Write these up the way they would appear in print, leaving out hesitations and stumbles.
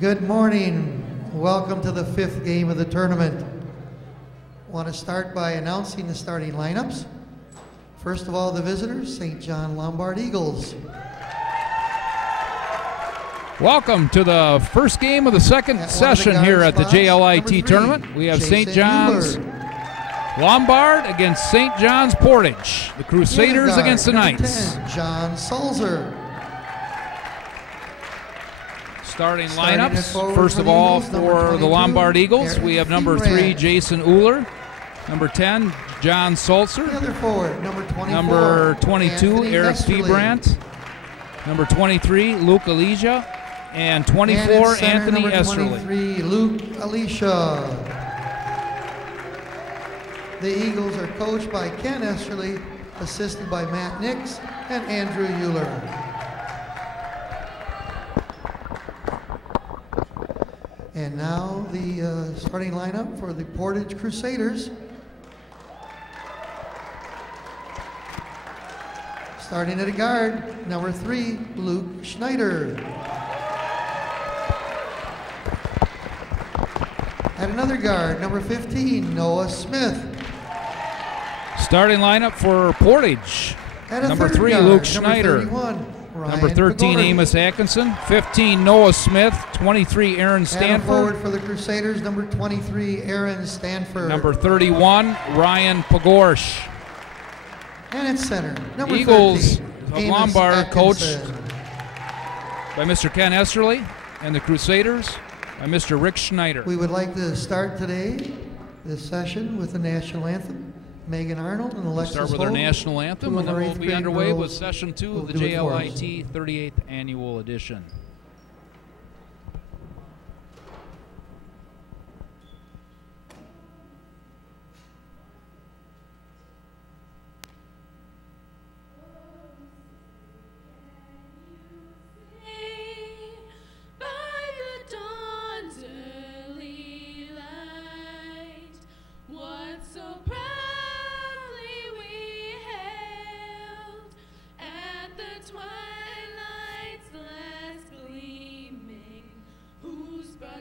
Good morning. Welcome to the 5th game of the tournament. I want to start by announcing the starting lineups. First of all, the visitors, St. John Lombard Eagles. Welcome to the first game of the second session here at the JLIT tournament. We have St. John's Lombard against St. John's Portage. The Crusaders against the Knights. 10, John Sulzer. Starting lineups, first of all, for the Lombard Eagles, we have number 3, Jason Uhler. Number 10, John Sulzer. Number 22, Eric Feebrandt. Number 23, Luke Alicia. And 24, Anthony Esterly. 23, Luke Alicia. The Eagles are coached by Ken Esterly, assisted by Matt Nix and Andrew Euler. And now the starting lineup for the Portage Crusaders. Starting at a guard, number 3, Luke Schneider. At another guard, number 15, Noah Smith. Starting lineup for Portage. Number 3, guard, Luke Schneider. Number 13, Amos Atkinson. 15, Noah Smith. 23, Aaron Stanford. Forward for the Crusaders, number 23, Aaron Stanford. Number 31, Ryan Pagorsh. And at center, number Eagles 13, of Amos Lombard, Atkinson. coached by Mr. Ken Esterly, and the Crusaders by Mr. Rick Schneider. We would like to start today, this session, with the national anthem. Megan Arnold and Alexis Start with Hogue, our national anthem, and then we'll be underway with session 2 of the do it for us. JLIT 38th annual edition.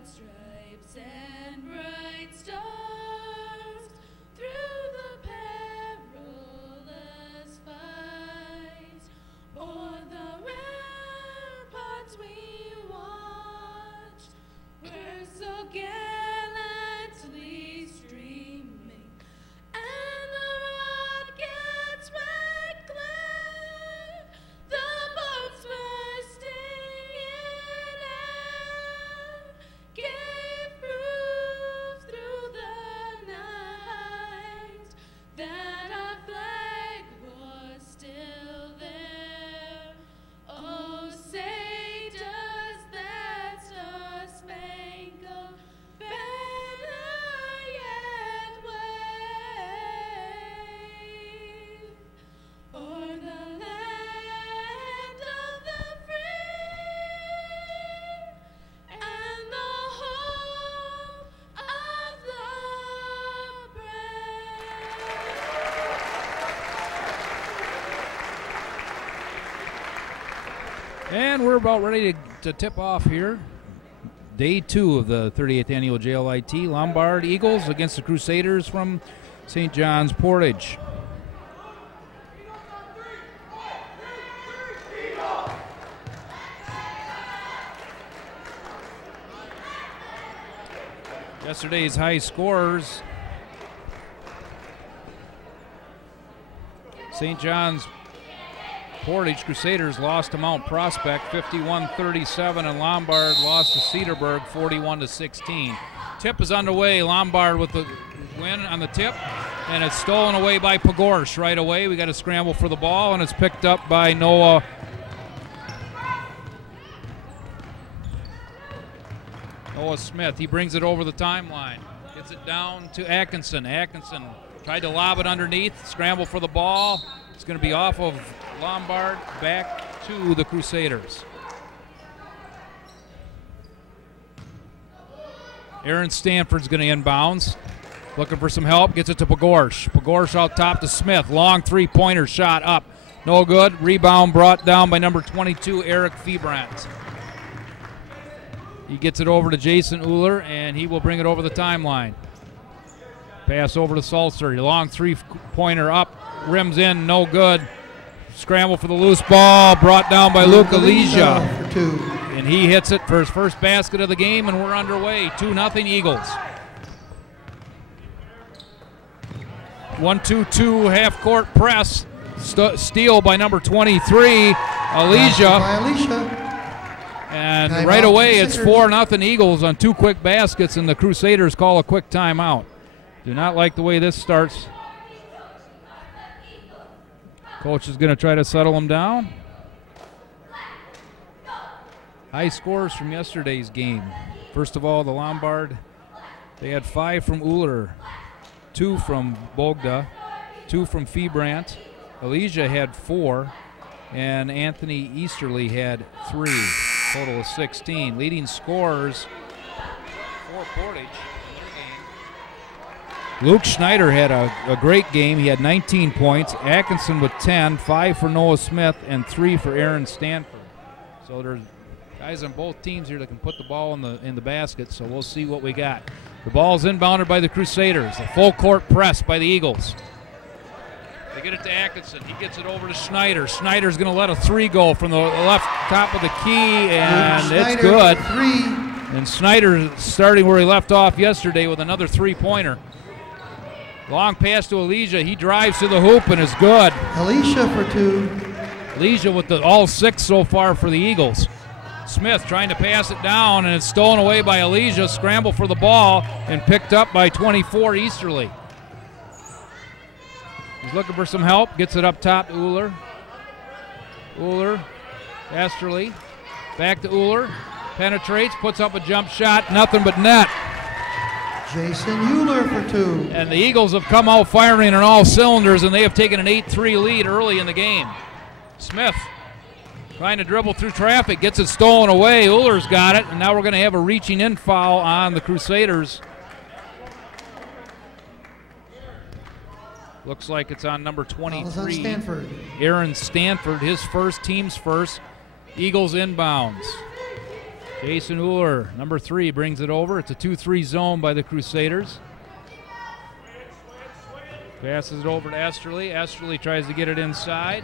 Stripes and bright stars through the perilous fight. O'er the ramparts we watched, we're so gallantly streaming, and the rockets went clear, the boats bursting in air, gave proof through the night that our flag was still there. Oh, say does that star-spangled banner yet wave o'er the land of the free and the home of the brave. And we're about ready to tip off here. Day 2 of the 38th annual JLIT. Lombard Eagles against the Crusaders from St. John's Portage. Yesterday's high scorers. St. John's Portage Crusaders lost to Mount Prospect 51-37, and Lombard lost to Cedarburg 41-16. Tip is underway. Lombard with the win on the tip, and it's stolen away by Pagorsh right away. We got to scramble for the ball, and it's picked up by Noah Smith. He brings it over the timeline, gets it down to Atkinson. Atkinson tried to lob it underneath, scramble for the ball. It's going to be off of Lombard, back to the Crusaders. Aaron Stanford's going to inbounds. Looking for some help, gets it to Pagorsh. Pagorsh out top to Smith. Long three-pointer shot up. No good. Rebound brought down by number 22, Eric Feebrandt. He gets it over to Jason Uhler, and he will bring it over the timeline. Pass over to Sulzer. Long three-pointer up, rims in, no good. Scramble for the loose ball, brought down by Luke Elijah. And he hits it for his first basket of the game, and we're underway. 2-0 Eagles. 1-2-2 half-court press. Steal by number 23, Elijah. And right away it's 4-0 Eagles on 2 quick baskets, and the Crusaders call a quick timeout. Do not like the way this starts. Coach is going to try to settle them down. High scores from yesterday's game. First of all, the Lombard, they had 5 from Uhler, 2 from Bogda, 2 from Feebrandt. Elijah had 4, and Anthony Easterly had 3. Total of 16. Leading scorers for Portage in their game. Luke Schneider had a great game. He had 19 points. Atkinson with 10, 5 for Noah Smith, and 3 for Aaron Stanford. So there's guys on both teams here that can put the ball in the basket, so we'll see what we got. The ball's inbounded by the Crusaders. A full court press by the Eagles. They get it to Atkinson. He gets it over to Schneider. Schneider's going to let a 3 go from the left top of the key, and it's good. And Schneider starting where he left off yesterday with another 3-pointer. Long pass to Elijah. He drives to the hoop and is good. Elijah for 2. Elijah with all 6 so far for the Eagles. Smith trying to pass it down, and it's stolen away by Elijah. Scramble for the ball and picked up by 24 Easterly. He's looking for some help. Gets it up top to Uhler. Uhler, Easterly, back to Uhler. Penetrates, puts up a jump shot, nothing but net. Jason Uhler for 2. And the Eagles have come out firing on all cylinders, and they have taken an 8-3 lead early in the game. Smith trying to dribble through traffic, gets it stolen away. Uhler's got it, and now we're going to have a reaching in foul on the Crusaders. Looks like it's on number 23, Stanford. Aaron Stanford, his first, team's first. Eagles inbounds. Jason Uhler, number 3, brings it over. It's a 2-3 zone by the Crusaders. Passes it over to Easterly. Easterly tries to get it inside.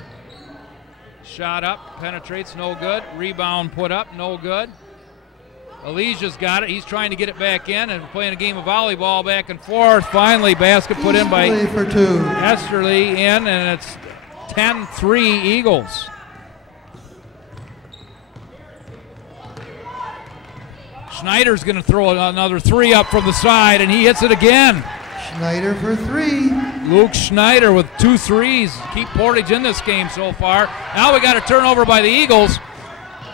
Shot up, penetrates, no good. Rebound put up, no good. Elijah's got it. He's trying to get it back in and playing a game of volleyball back and forth. Finally, basket put in by Easterly in, and it's 10-3 Eagles. Schneider's going to throw another 3 up from the side, and he hits it again. Schneider for 3. Luke Schneider with 2 threes. Keep Portage in this game so far. Now we got a turnover by the Eagles.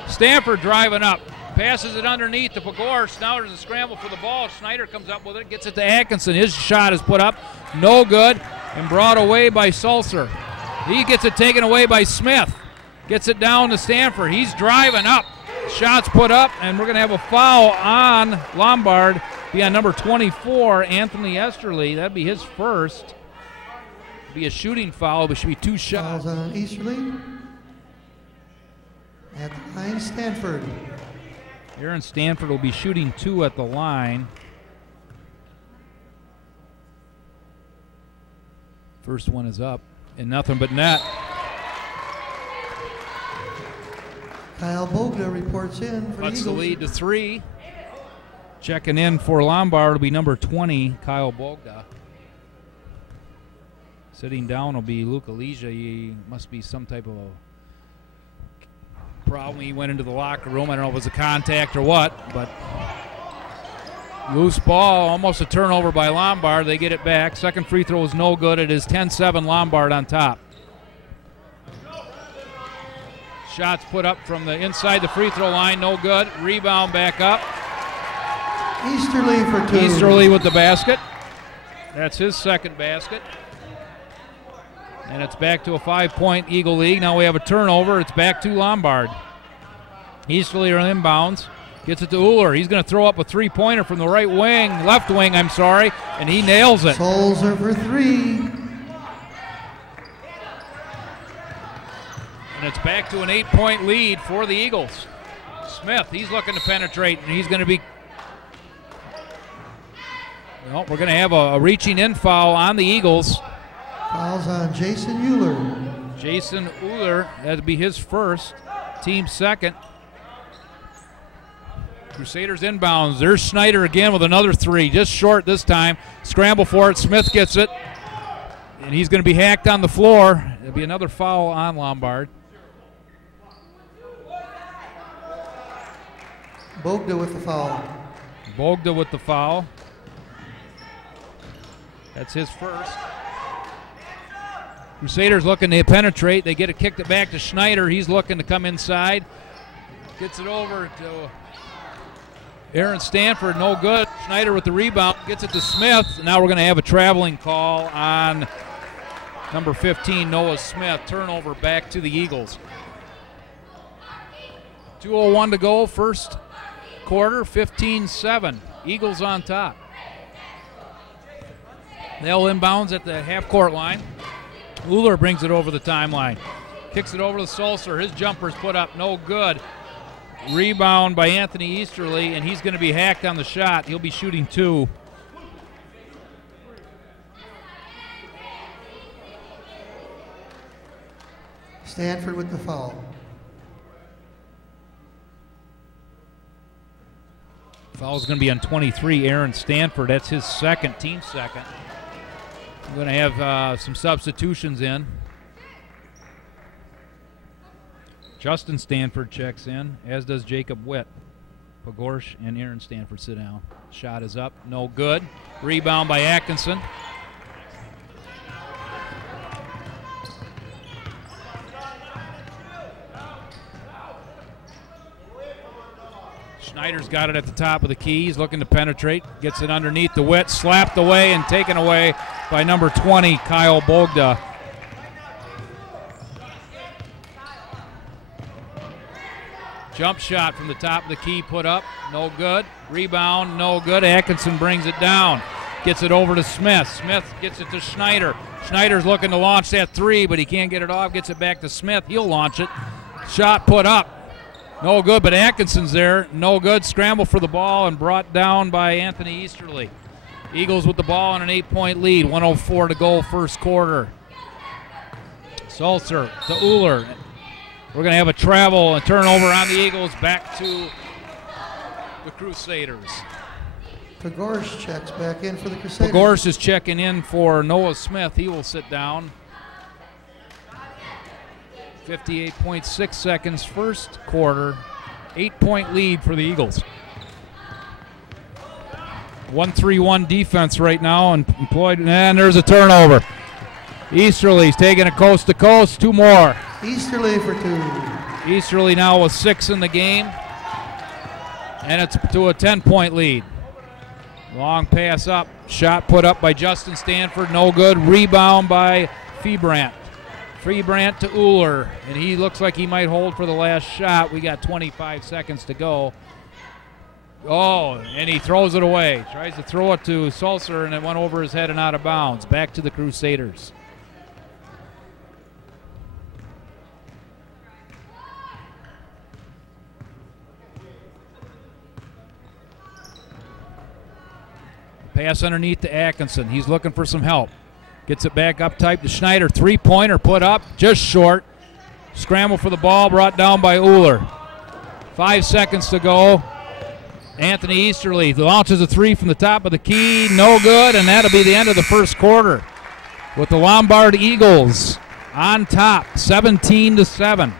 Stanford driving up. Passes it underneath to Pagors. Now there's a scramble for the ball. Schneider comes up with it, gets it to Atkinson. His shot is put up, no good, and brought away by Sulzer. He gets it taken away by Smith. Gets it down to Stanford. He's driving up. Shots put up, and we're going to have a foul on Lombard. Be on number 24, Anthony Easterly. That'd be his first. It'd be a shooting foul, but should be 2 shots. Fouls on Easterly. At the line, Stanford. Aaron Stanford will be shooting 2 at the line. First one is up, and nothing but net. Kyle Bogda reports in for Cuts the the lead to 3. Checking in for Lombard will be number 20, Kyle Bogda. Sitting down will be Luke Elijah. He must be some type of a problem. He went into the locker room. I don't know if it was a contact or what, but loose ball, almost a turnover by Lombard. They get it back. Second free throw is no good. It is 10-7 Lombard on top. Shots put up from the inside the free throw line, no good. Rebound back up. Easterly for 2. Easterly with the basket. That's his second basket. And it's back to a 5-point Eagle lead. Now we have a turnover. It's back to Lombard. Easterly on inbounds. Gets it to Uhler. He's going to throw up a 3-pointer from the right wing, left wing, I'm sorry, and he nails it. Sulzer for 3. And it's back to an 8-point lead for the Eagles. Smith, he's looking to penetrate, and he's going to be. Well, we're going to have a reaching in foul on the Eagles. Fouls on Jason Euler. Jason Euler, that'd be his first, team second. Crusaders inbounds. There's Schneider again with another three, just short this time. Scramble for it. Smith gets it, and he's going to be hacked on the floor. There'll be another foul on Lombard. Bogda with the foul. Bogda with the foul. That's his first. Crusaders looking to penetrate. They kicked it back to Schneider. He's looking to come inside. Gets it over to Aaron Stanford. No good. Schneider with the rebound. Gets it to Smith. Now we're going to have a traveling call on number 15, Noah Smith. Turnover back to the Eagles. 2:01 to go. First quarter, 15-7. Eagles on top. They'll inbounds at the half-court line. Euler brings it over the timeline. Kicks it over to Sulzer. His jumper's put up. No good. Rebound by Anthony Easterly, and he's going to be hacked on the shot. He'll be shooting two. Stanford with the foul. Foul's going to be on 23, Aaron Stanford. That's his second, team second. We're going to have some substitutions in. Justin Stanford checks in, as does Jacob Witt. Pagorsh and Aaron Stanford sit down. Shot is up, no good. Rebound by Atkinson. Schneider's got it at the top of the key. He's looking to penetrate. Gets it underneath the Witt. Slapped away and taken away by number 20, Kyle Bogda. Jump shot from the top of the key put up. No good. Rebound, no good. Atkinson brings it down. Gets it over to Smith. Smith gets it to Schneider. Schneider's looking to launch that three, but he can't get it off. Gets it back to Smith. He'll launch it. Shot put up. No good, but Atkinson's there. No good. Scramble for the ball and brought down by Anthony Easterly. Eagles with the ball on an 8-point lead. 1:04 to go, first quarter. Sulzer to Euler. We're going to have a travel and turnover on the Eagles. Back to the Crusaders. Pagorsh checks back in for the Crusaders. Pagorsh is checking in for Noah Smith. He will sit down. 58.6 seconds, first quarter. 8-point lead for the Eagles. 1-3-1 defense right now and employed, and there's a turnover. Easterly's taking it coast to coast. Two more. Easterly for two. Easterly now with 6 in the game, and it's to a 10-point lead. Long pass up. Shot put up by Justin Stanford. No good. Rebound by Feebrandt. Feebrandt to Euler, and he looks like he might hold for the last shot. We got 25 seconds to go. Oh, and he throws it away. Tries to throw it to Sulzer, and it went over his head and out of bounds. Back to the Crusaders. Pass underneath to Atkinson. He's looking for some help. Gets it back up tight to Schneider. Three-pointer put up, just short. Scramble for the ball, brought down by Euler. 5 seconds to go. Anthony Easterly launches a three from the top of the key. No good, and that'll be the end of the first quarter with the Lombard Eagles on top, 17-7.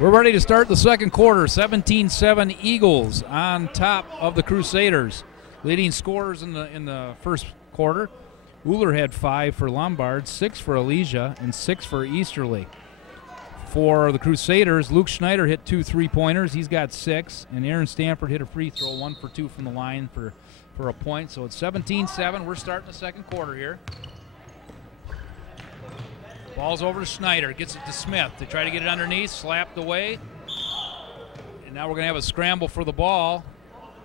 We're ready to start the second quarter. 17-7 Eagles on top of the Crusaders. Leading scorers in the first quarter. Uller had 5 for Lombard, 6 for Elysia, and 6 for Easterly. For the Crusaders, Luke Schneider hit 2 3-pointers. He's got 6. And Aaron Stanford hit a free throw, 1 for 2 from the line for a point. So it's 17-7. We're starting the second quarter here. Ball's over to Schneider. Gets it to Smith. They try to get it underneath. Slapped away. And now we're going to have a scramble for the ball.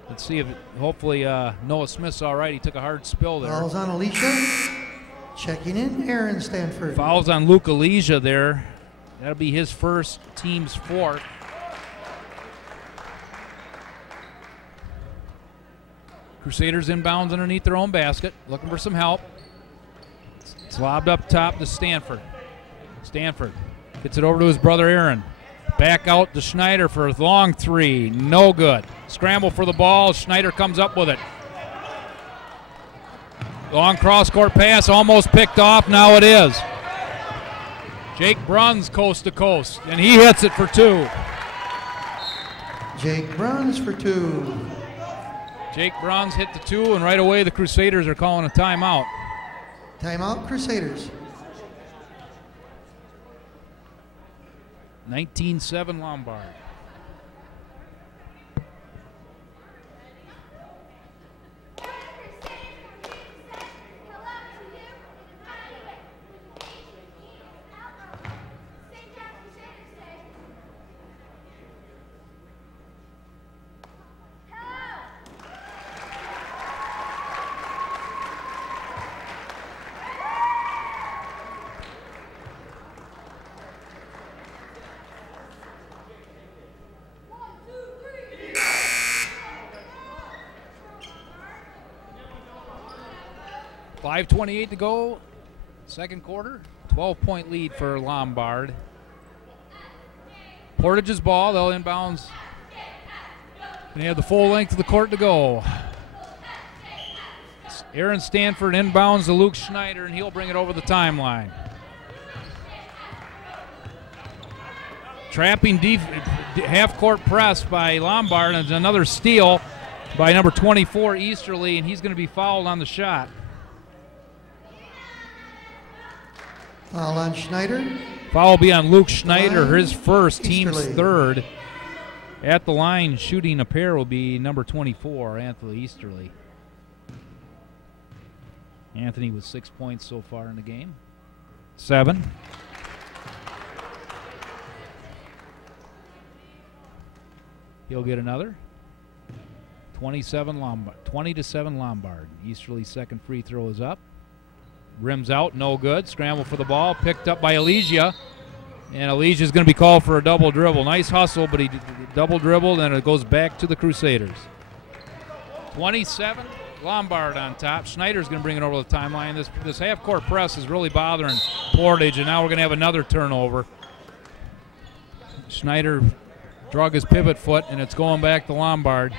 Let's see if hopefully Noah Smith's all right. He took a hard spill there. Fouls on Elysia. Checking in, Aaron Stanford. Fouls on Luke Elysia there. That'll be his first, team's 4th. Crusaders inbounds underneath their own basket, looking for some help. It's lobbed up top to Stanford. Stanford gets it over to his brother Aaron. Back out to Schneider for a long 3. No good. Scramble for the ball. Schneider comes up with it. Long cross-court pass, almost picked off. Now it is. Jake Bruns coast to coast, and he hits it for 2. Jake Bruns for 2. Jake Bruns hit the 2, and right away the Crusaders are calling a timeout. Timeout, Crusaders. 19-7 Lombard. .5:28 to go, second quarter. 12-point lead for Lombard. Portage's ball, they'll inbounds. They have the full length of the court to go. Aaron Stanford inbounds to Luke Schneider, and he'll bring it over the timeline. Trapping half-court press by Lombard, and another steal by number 24, Easterly, and he's going to be fouled on the shot. Foul on Schneider. Foul will be on Luke Schneider, his first, team's Easterly. 3rd. At the line, shooting a pair will be number 24, Anthony Easterly. Anthony with 6 points so far in the game. 7. He'll get another. 20-7 Lombard. Easterly's second free throw is up. Rims out, no good. Scramble for the ball, picked up by Elysia. And Elysia's going to be called for a double dribble. Nice hustle, but he double dribbled, and it goes back to the Crusaders. 27, Lombard on top. Schneider's going to bring it over the timeline. This half-court press is really bothering Portage, and now we're going to have another turnover. Schneider drug his pivot foot, and it's going back to Lombard.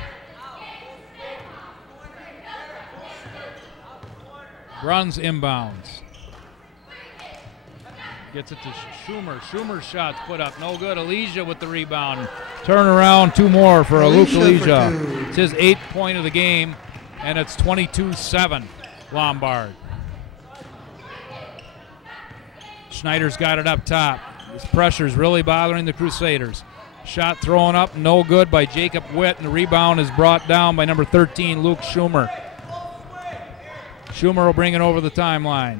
Bruns inbounds. Gets it to Schumer. Schumer's shot's put up. No good. Elysia with the rebound. Turn around, 2 more for Luke Elysia. It's his 8th point of the game, and it's 22-7 Lombard. Schneider's got it up top. This pressure's really bothering the Crusaders. Shot thrown up, no good by Jacob Witt, and the rebound is brought down by number 13, Luke Schumer. Schumer will bring it over the timeline.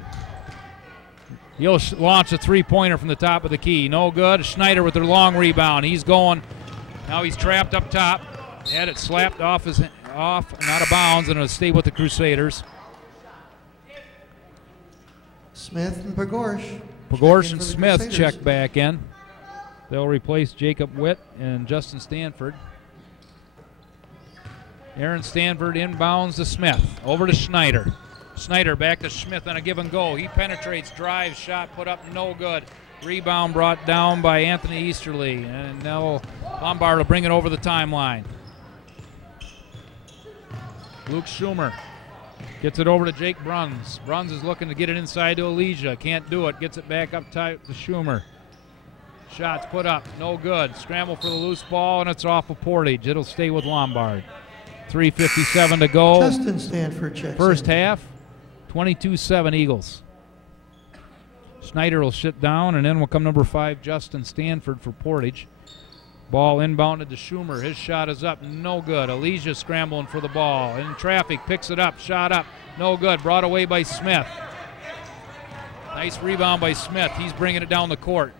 He'll launch a 3-pointer from the top of the key. No good. Schneider with their long rebound. He's going. Now he's trapped up top. Had it slapped off and out of bounds, and it'll stay with the Crusaders. Smith and Pagorsh. Pagorsh and Smith check back in. They'll replace Jacob Witt and Justin Stanford. Aaron Stanford inbounds to Smith. Over to Schneider. Schneider back to Smith on a give and go. He penetrates, drives, shot put up, no good. Rebound brought down by Anthony Easterly. And now Lombard will bring it over the timeline. Luke Schumer gets it over to Jake Bruns. Bruns is looking to get it inside to Elysia. Can't do it. Gets it back up tight to Schumer. Shots put up, no good. Scramble for the loose ball, and it's off of Portage. It'll stay with Lombard. 3:57 to go. Justin Stanford checks First in. half, 22-7 Eagles. Schneider will sit down, and in will come number 5, Justin Stanford for Portage. Ball inbounded to Schumer. His shot is up, no good. Elijah scrambling for the ball. In traffic, picks it up, shot up, no good. Brought away by Smith. Nice rebound by Smith. He's bringing it down the court.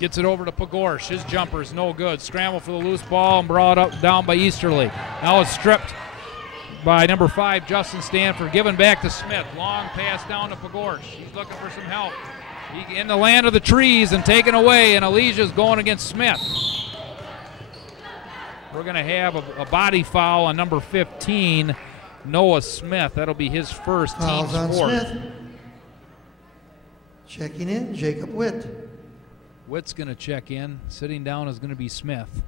Gets it over to Pagorsh. His jumper is no good. Scramble for the loose ball and brought up down by Easterly. Now it's stripped by number 5, Justin Stanford. Given back to Smith. Long pass down to Pagorsh. He's looking for some help. He in the land of the trees and taken away, and Alicia's going against Smith. We're going to have a body foul on number 15, Noah Smith. That'll be his first, team's on fourth. Smith. Checking in, Jacob Witt. Witt's going to check in. Sitting down is going to be Smith.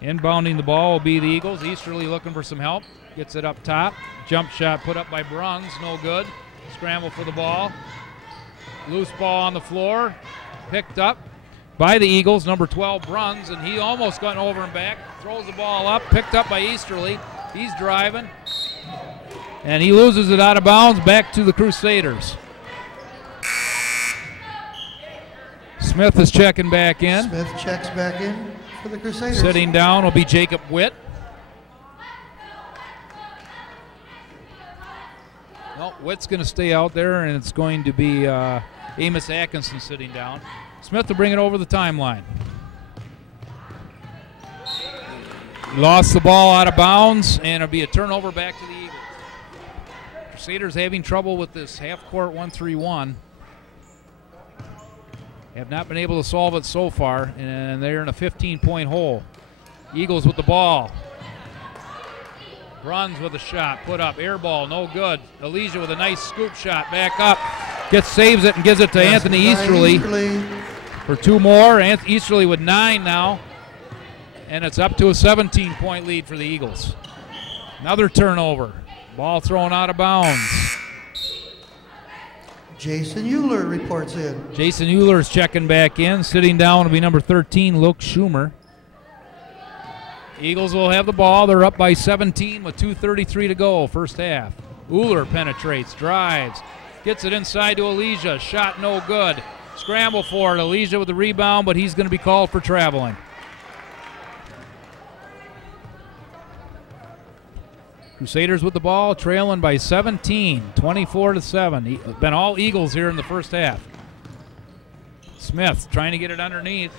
Inbounding the ball will be the Eagles. Easterly looking for some help. Gets it up top. Jump shot put up by Bruns. No good. Scramble for the ball. Loose ball on the floor. Picked up by the Eagles. Number 12, Bruns, and he almost got over and back. Throws the ball up. Picked up by Easterly. He's driving. And he loses it out of bounds back to the Crusaders. Smith is checking back in. Smith checks back in for the Crusaders. Sitting down will be Jacob Witt. No, Witt's going to stay out there, and it's going to be Amos Atkinson sitting down. Smith will bring it over the timeline. Lost the ball out of bounds, and it'll be a turnover back to the Eagles. Crusaders having trouble with this half-court 1-3-1. Have not been able to solve it so far, and they're in a 15-point hole. Eagles with the ball. Runs with a shot, put up, air ball, no good. Elijah with a nice scoop shot, back up. Saves it and gives it to Anthony Easterly for 2 more. Easterly with 9 now, and it's up to a 17-point lead for the Eagles. Another turnover. Ball thrown out of bounds. Jason Euler reports in. Jason Euler is checking back in. Sitting down will be number 13, Luke Schumer. Eagles will have the ball. They're up by 17 with 2:33 to go, first half. Euler penetrates, drives, gets it inside to Elijah. Shot no good. Scramble for it. Elijah with the rebound, but he's going to be called for traveling. Crusaders with the ball, trailing by 17, 24-7. Been all Eagles here in the first half. Smith trying to get it underneath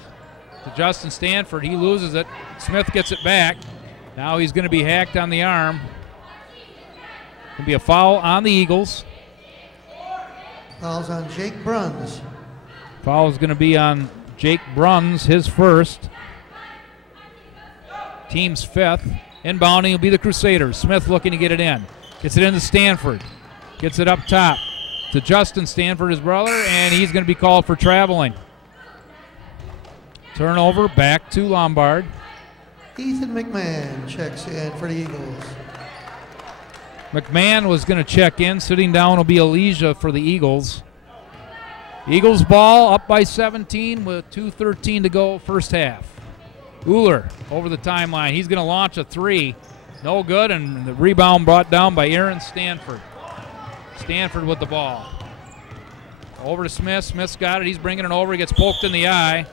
to Justin Stanford. He loses it. Smith gets it back. Now he's going to be hacked on the arm. Going to be a foul on the Eagles. Foul's on Jake Bruns. Foul is going to be on Jake Bruns, his first. Team's 5th. Inbounding will be the Crusaders. Smith looking to get it in. Gets it into Stanford. Gets it up top to Justin Stanford, his brother, and he's going to be called for traveling. Turnover back to Lombard. Ethan McMahon checks in for the Eagles. McMahon was going to check in. Sitting down will be Elijah for the Eagles. Eagles ball up by 17 with 2:13 to go, first half. Euler over the timeline. He's going to launch a 3. No good, and the rebound brought down by Aaron Stanford. Stanford with the ball. Over to Smith. Smith's got it. He's bringing it over. He gets poked in the eye.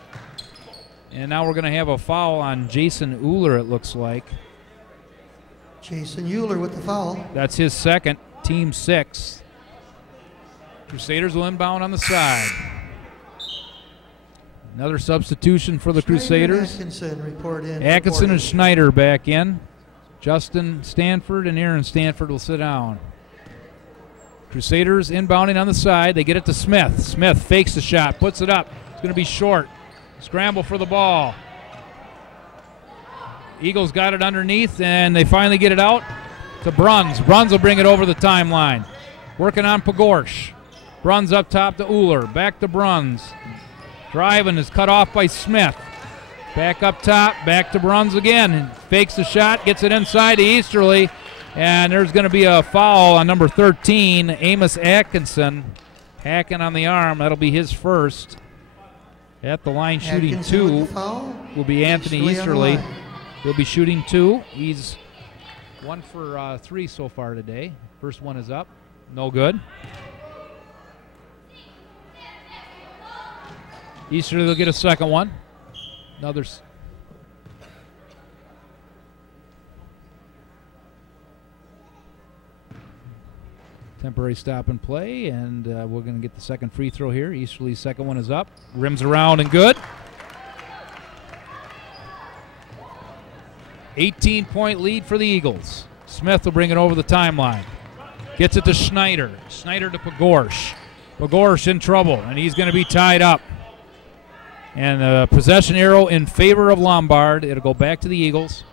And now we're going to have a foul on Jason Euler, it looks like. Jason Euler with the foul. That's his second, team 6. Crusaders will inbound on the side. Another substitution for the Schneider Crusaders. and Atkinson report in. Atkinson and Schneider back in. Justin Stanford and Aaron Stanford will sit down. Crusaders inbounding on the side. They get it to Smith. Smith fakes the shot, puts it up. It's going to be short. Scramble for the ball. Eagles got it underneath, and they finally get it out to Bruns. Bruns will bring it over the timeline. Working on Pagorsh. Bruns up top to Euler. Back to Bruns. Driving is cut off by Smith. Back up top, back to Bruns again. Fakes the shot, gets it inside to Easterly, and there's going to be a foul on number 13, Amos Atkinson. hacking on the arm. That'll be his first. At the line shooting Atkinson 2 will be Anthony Easterly. He'll be shooting 2. He's 1 for 3 so far today. First one is up. No good. Easterly will get a second one. Another. Temporary stop and play, and we're going to get the second free throw here. Easterly's second one is up. Rims around and good. 18-point lead for the Eagles. Smith will bring it over the timeline. Gets it to Schneider. Schneider to Pagorsh. Pagorsh in trouble, and he's going to be tied up. And the possession arrow in favor of Lombard. It'll go back to the Eagles.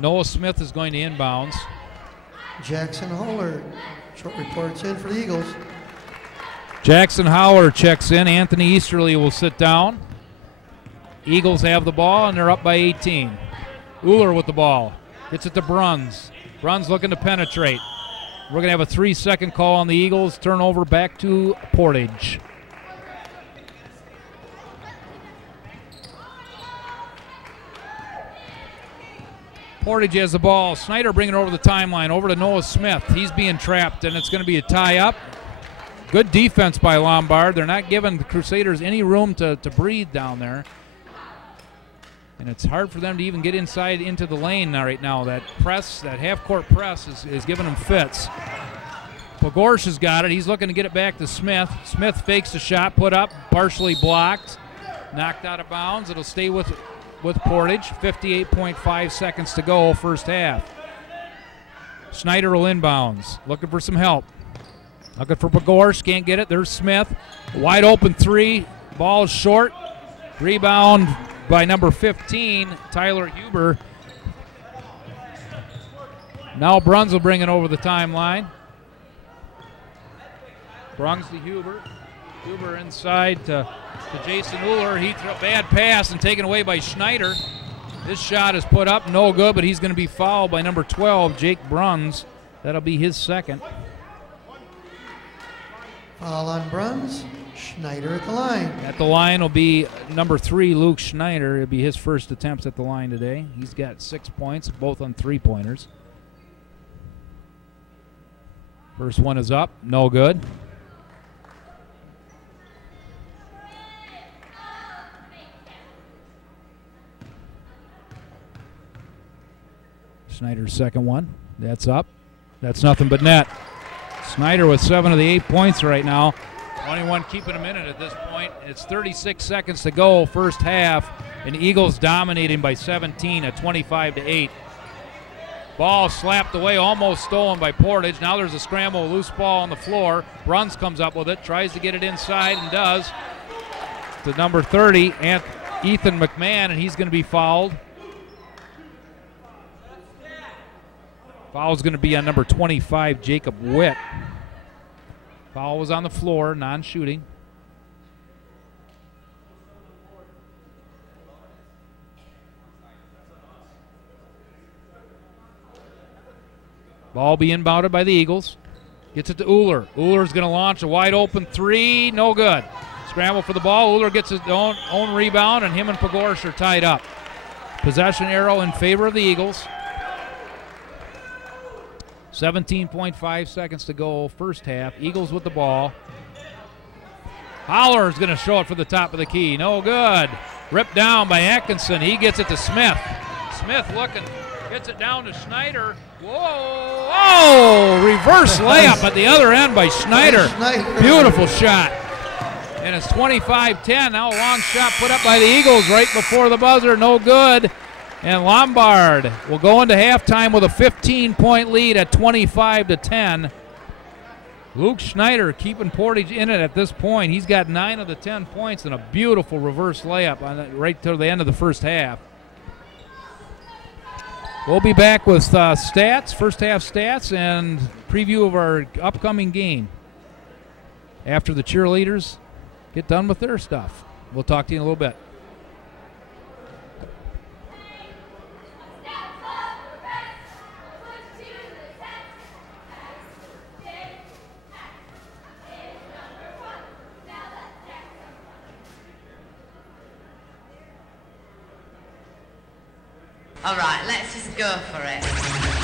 Noah Smith is going to inbounds. Jackson Holler reports in for the Eagles. Jackson Howler checks in. Anthony Easterly will sit down. Eagles have the ball, and they're up by 18. Uller with the ball. Gets it to Bruns. Bruns looking to penetrate. We're going to have a 3-second call on the Eagles. Turnover back to Portage. Portage has the ball. Snyder bringing it over the timeline, over to Noah Smith. He's being trapped, and it's going to be a tie-up. Good defense by Lombard. They're not giving the Crusaders any room to breathe down there. And it's hard for them to even get inside into the lane right now. That press, that half-court press is giving them fits. Pagorsh has got it. He's looking to get it back to Smith. Smith fakes the shot, put up, partially blocked, knocked out of bounds. It'll stay with Portage. 58.5 seconds to go, first half. Schneider will inbounds, looking for some help. Looking for Pagorsh, can't get it. There's Smith. Wide open 3. Ball is short. Rebound by number 15, Tyler Huber. Now Bruns will bring it over the timeline. Bruns to Huber. Huber inside to Jason Uller. He threw a bad pass and taken away by Schneider. This shot is put up, no good, but he's going to be fouled by number 12, Jake Bruns. That'll be his second. Foul on Bruns. Schneider at the line. At the line will be number 3, Luke Schneider. It'll be his first attempts at the line today. He's got 6 points, both on 3-pointers. First one is up, no good. Schneider's second one. That's up. That's nothing but net. Schneider with 7 of the 8 points right now. 21 keeping him in it at this point. It's 36 seconds to go, first half, and Eagles dominating by 17 at 25-8. Ball slapped away, almost stolen by Portage. Now there's a scramble, loose ball on the floor. Bruns comes up with it, tries to get it inside, and does. To number 30, Ethan McMahon, and he's going to be fouled. Foul's going to be on number 25, Jacob Witt. Foul was on the floor, non-shooting. Ball be inbounded by the Eagles. Gets it to Uller. Uller's going to launch a wide open 3. No good. Scramble for the ball. Uller gets his own rebound, and him and Pagorsh are tied up. Possession arrow in favor of the Eagles. 17.5 seconds to go, first half. Eagles with the ball. Holler is going to show it for the top of the key. No good. Ripped down by Atkinson. He gets it to Smith. Smith looking. Gets it down to Schneider. Whoa! Oh! Reverse layup at the other end by Schneider. Beautiful shot. And it's 25-10. Now a long shot put up by the Eagles right before the buzzer. No good. And Lombard will go into halftime with a 15-point lead at 25-10. Luke Schneider keeping Portage in it at this point. He's got 9 of the 10 points and a beautiful reverse layup right to the end of the first half. We'll be back with stats, first half stats, and preview of our upcoming game after the cheerleaders get done with their stuff. We'll talk to you in a little bit. All right, let's just go for it.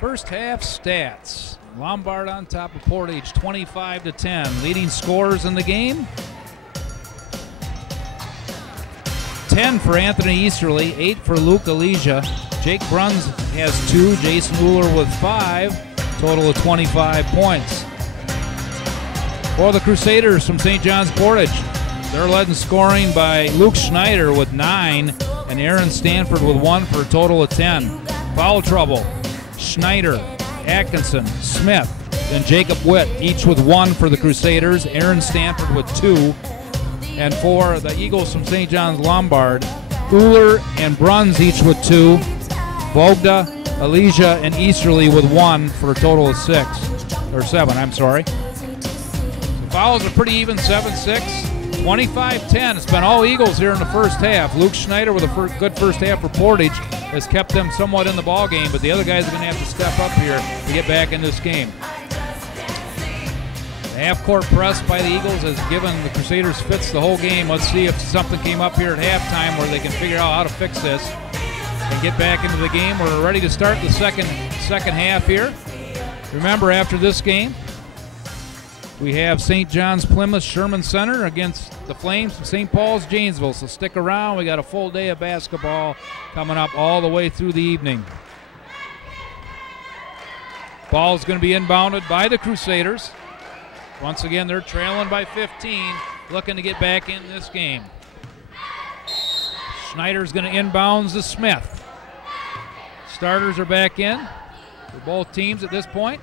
First half stats. Lombard on top of Portage 25-10. Leading scorers in the game. 10 for Anthony Easterly, 8 for Luke Elijah. Jake Bruns has 2, Jason Uller with 5, total of 25 points. For the Crusaders from St. John's Portage, they're led in scoring by Luke Schneider with 9 and Aaron Stanford with 1 for a total of 10. Foul trouble, Schneider, Atkinson, Smith, and Jacob Witt, each with 1 for the Crusaders. Aaron Stanford with 2. And for the Eagles from St. John's Lombard, Uller and Bruns each with 2. Vogda, Elijah, and Easterly with 1 for a total of 7, I'm sorry. The fouls are pretty even, 7-6. 25-10. It's been all Eagles here in the first half. Luke Schneider with a good first half for Portage has kept them somewhat in the ball game, but the other guys are going to have to step up here to get back in this game. The half-court press by the Eagles has given the Crusaders fits the whole game. Let's see if something came up here at halftime where they can figure out how to fix this and get back into the game. We're ready to start the second half here. Remember, after this game, we have St. John's Plymouth Sherman Center against the Flames from St. Paul's Janesville. So stick around. We got a full day of basketball coming up all the way through the evening. Ball is going to be inbounded by the Crusaders. Once again, they're trailing by 15, looking to get back in this game. Schneider's going to inbounds to Smith. Starters are back in for both teams at this point.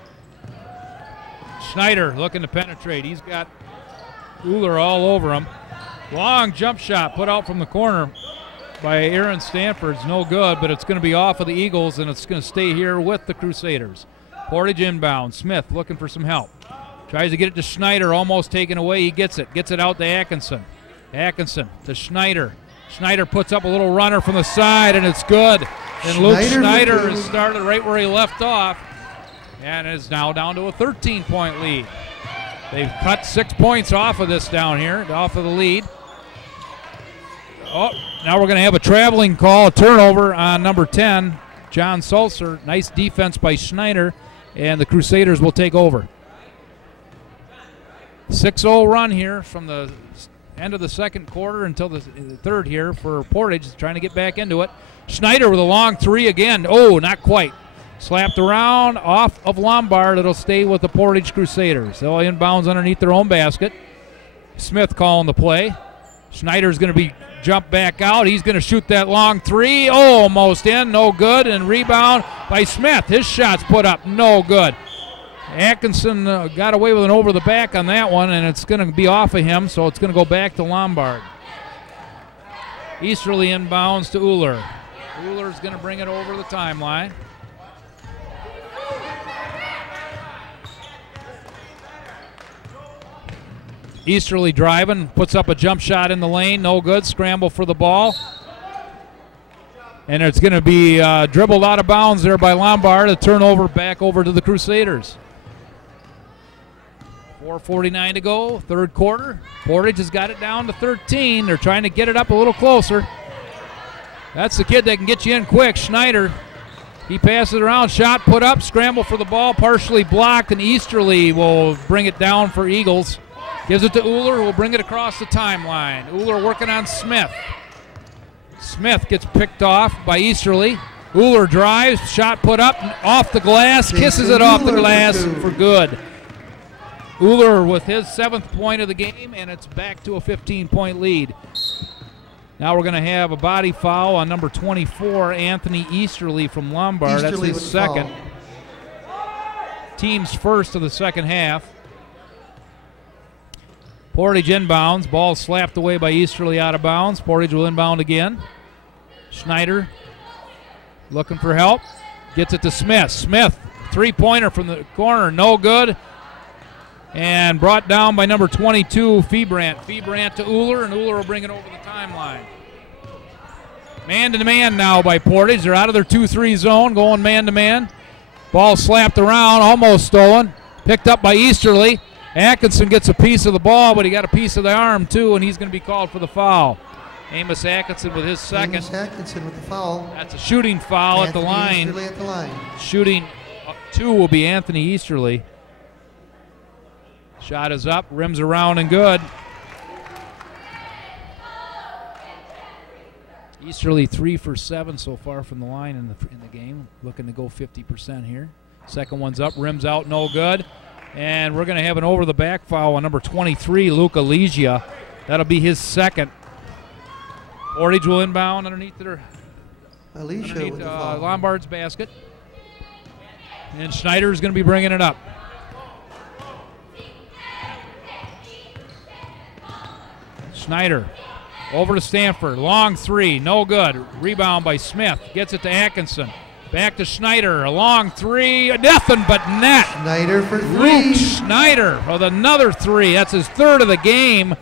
Schneider looking to penetrate. He's got Uller all over him. Long jump shot put out from the corner by Aaron Stanford's no good, but it's going to be off of the Eagles, and it's going to stay here with the Crusaders. Portage inbound. Smith looking for some help. Tries to get it to Schneider, almost taken away. He gets it. Gets it out to Atkinson. Atkinson to Schneider. Schneider puts up a little runner from the side, and it's good. And Luke Schneider has started right where he left off and is now down to a 13-point lead. They've cut 6 points off of this down here, off of the lead. Oh, now we're going to have a traveling call, a turnover on number 10, John Sulzer. Nice defense by Schneider, and the Crusaders will take over. 6-0 run here from the end of the second quarter until the third here for Portage, trying to get back into it. Schneider with a long 3 again. Oh, not quite. Slapped around off of Lombard. It'll stay with the Portage Crusaders. They'll inbounds underneath their own basket. Smith calling the play. Schneider's going to be jumped back out. He's going to shoot that long 3. Oh, almost in. No good. And rebound by Smith. His shot's put up. No good. Atkinson got away with an over the back on that one, and it's going to be off of him, so it's going to go back to Lombard. Easterly inbounds to Uller. Uller's going to bring it over the timeline. Easterly driving, puts up a jump shot in the lane, no good. Scramble for the ball. And it's going to be dribbled out of bounds there by Lombard. A turnover back over to the Crusaders. 4:49 to go, third quarter. Portage has got it down to 13. They're trying to get it up a little closer. That's the kid that can get you in quick, Schneider. He passes it around, shot put up, scramble for the ball, partially blocked, and Easterly will bring it down for Eagles. Gives it to Uller, who will bring it across the timeline. Uller working on Smith. Smith gets picked off by Easterly. Uller drives, shot put up, off the glass, kisses it off the glass for good. Uller with his 7th point of the game, and it's back to a 15-point lead. Now we're going to have a body foul on number 24, Anthony Easterly from Lombard. Easterly, that's his second. Team's first of the second half. Portage inbounds. Ball slapped away by Easterly out of bounds. Portage will inbound again. Schneider looking for help. Gets it to Smith. Smith, three-pointer from the corner, no good. And brought down by number 22, Feebrandt. Feebrandt to Uller, and Uller will bring it over the timeline. Man-to-man now by Portage. They're out of their 2-3 zone, going man-to-man. Ball slapped around, almost stolen. Picked up by Easterly. Atkinson gets a piece of the ball, but he got a piece of the arm, too, and he's going to be called for the foul. Amos Atkinson with his second. Amos Atkinson with the foul. That's a shooting foul at the line. Easterly at the line. Shooting 2 will be Anthony Easterly. Shot is up, rims around and good. Easterly 3 for 7 so far from the line in the game. Looking to go 50% here. Second one's up, rims out, no good. And we're going to have an over-the-back foul on number 23, Luca Legia. That'll be his second. Portage will inbound underneath Lombard's basket. And Schneider's going to be bringing it up. Schneider over to Stanford. Long 3, no good. Rebound by Smith. Gets it to Atkinson. Back to Schneider. A long 3, nothing but net. Schneider for 3. Luke Schneider with another 3. That's his third of the game.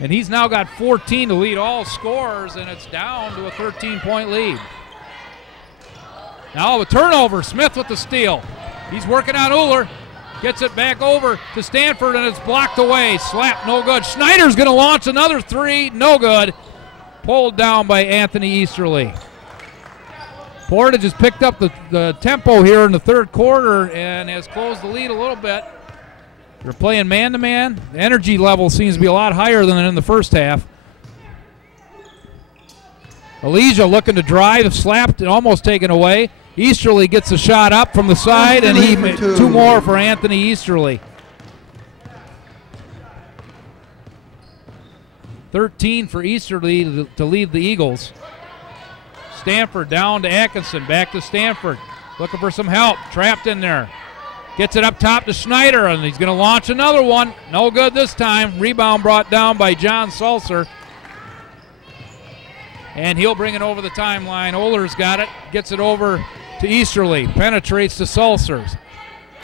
And he's now got 14 to lead all scorers, and it's down to a 13-point lead. Now a turnover. Smith with the steal. He's working on Uller. Gets it back over to Stanford, and it's blocked away. Slap, no good. Schneider's going to launch another 3, no good. Pulled down by Anthony Easterly. Portage has picked up the tempo here in the third quarter and has closed the lead a little bit. They're playing man-to-man. The energy level seems to be a lot higher than in the first half. Elijah looking to drive, slapped and almost taken away. Easterly gets a shot up from the side, and he made 2 more for Anthony Easterly. 13 for Easterly to lead the Eagles. Stanford down to Atkinson, back to Stanford. Looking for some help, trapped in there. Gets it up top to Schneider, and he's going to launch another one. No good this time. Rebound brought down by John Sulzer. And he'll bring it over the timeline. Uller's got it, gets it over to Easterly, penetrates to Sulzers.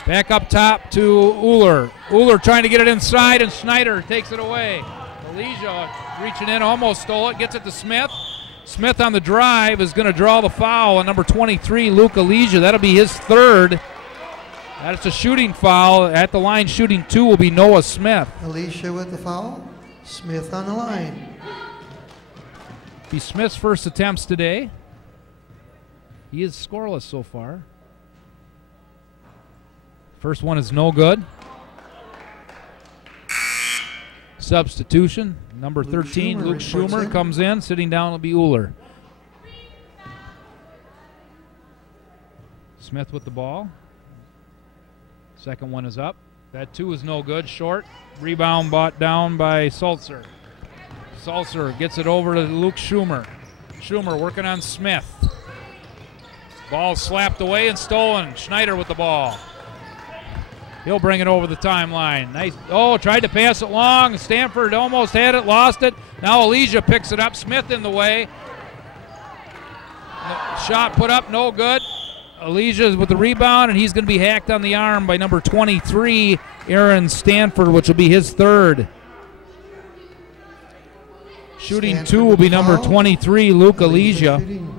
Back up top to Uller. Uller trying to get it inside, and Schneider takes it away. Elijah reaching in, almost stole it, gets it to Smith. Smith on the drive is going to draw the foul on number 23, Luke Elijah. That'll be his third. That's a shooting foul. At the line shooting 2 will be Noah Smith. Elijah with the foul. Smith on the line. Be Smith's first attempts today. He is scoreless so far. First one is no good. Substitution. Number 13, Luke Schumer comes in. Sitting down will be Uller. Smith with the ball. Second one is up. That 2 is no good. Short. Rebound brought down by Sulzer. Sulzer gets it over to Luke Schumer. Schumer working on Smith. Ball slapped away and stolen. Schneider with the ball. He'll bring it over the timeline. Nice. Oh, tried to pass it long. Stanford almost had it, lost it. Now Elijah picks it up. Smith in the way. Shot put up, no good. Elijah with the rebound, and he's going to be hacked on the arm by number 23, Aaron Stanford, which will be his third. Shooting Stanford 2 will be number 23, Luke Elijah. Shooting.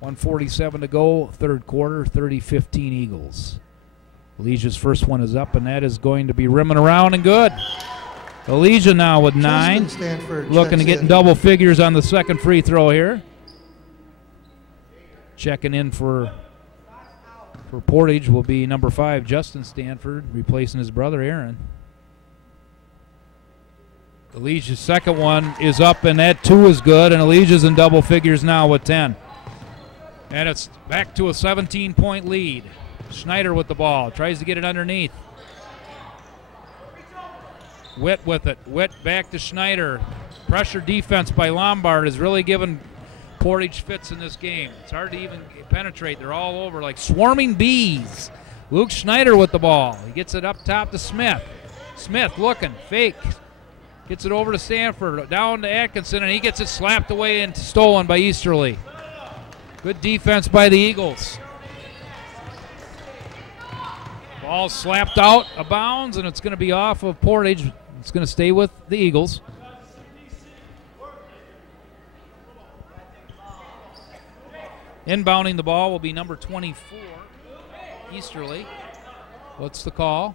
1:47 to go, third quarter, 30-15 Eagles. Elijah's first one is up, and that is going to be rimming around and good. Elijah now with 9. Looking to get in double figures on the second free throw here. Checking in for Portage will be number 5, Justin Stanford, replacing his brother Aaron. Elijah's second one is up, and that 2 is good, and Elijah's in double figures now with 10. And it's back to a 17-point lead. Schneider with the ball, tries to get it underneath. Witt with it. Witt back to Schneider. Pressure defense by Lombard has really given Portage fits in this game. It's hard to even penetrate. They're all over like swarming bees. Luke Schneider with the ball. He gets it up top to Smith. Smith looking, fake. Gets it over to Stanford, down to Atkinson, and he gets it slapped away and stolen by Easterly. Good defense by the Eagles. Ball slapped out of bounds, and it's going to be off of Portage. It's going to stay with the Eagles. Inbounding the ball will be number 24, Easterly. What's the call?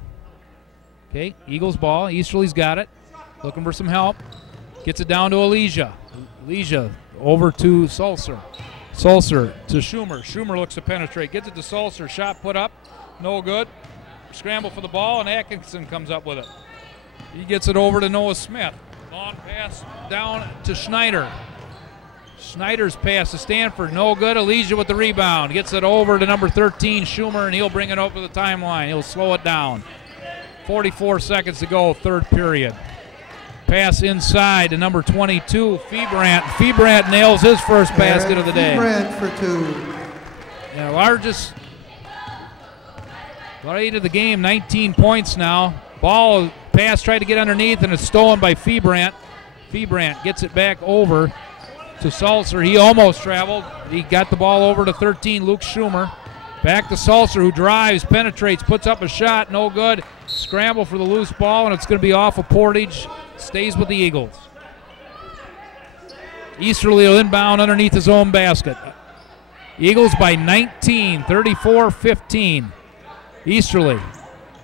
Okay, Eagles ball. Easterly's got it. Looking for some help. Gets it down to Elijah. Elijah Over to Sulzer. Sulzer to Schumer. Schumer looks to penetrate. Gets it to Sulzer. Shot put up. No good. Scramble for the ball, and Atkinson comes up with it. He gets it over to Noah Smith. Long pass down to Schneider. Schneider's pass to Stanford. No good. Elijah with the rebound. Gets it over to number 13, Schumer, and he'll bring it over the timeline. He'll slow it down. 44 seconds to go, third period. Pass inside to number 22, Feebrandt. Feebrandt nails his first basket of the day. Feebrandt for 2. Yeah, largest lead of the game, 19 points now. Ball pass tried to get underneath, and it's stolen by Feebrandt. Feebrandt gets it back over to Sulzer. He almost traveled. He got the ball over to 13, Luke Schumer. Back to Sulzer, who drives, penetrates, puts up a shot, no good. Scramble for the loose ball, and it's going to be off of Portage. Stays with the Eagles. Easterly will inbound underneath his own basket. Eagles by 19, 34-15. Easterly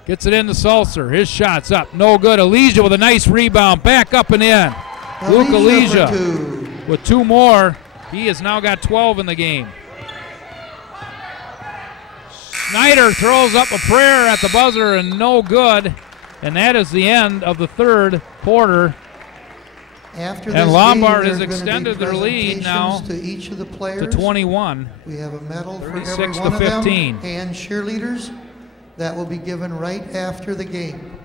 gets it into Sulzer. His shot's up, no good. Elijah with a nice rebound, back up and in. Luke Elijah with 2 more. He has now got 12 in the game. Schneider throws up a prayer at the buzzer and no good. And that is the end of the third quarter. After and Lombard has extended their lead now to each of the players. To 21. We have a medal for every 36 one to of 15. them, and cheerleaders that will be given right after the game.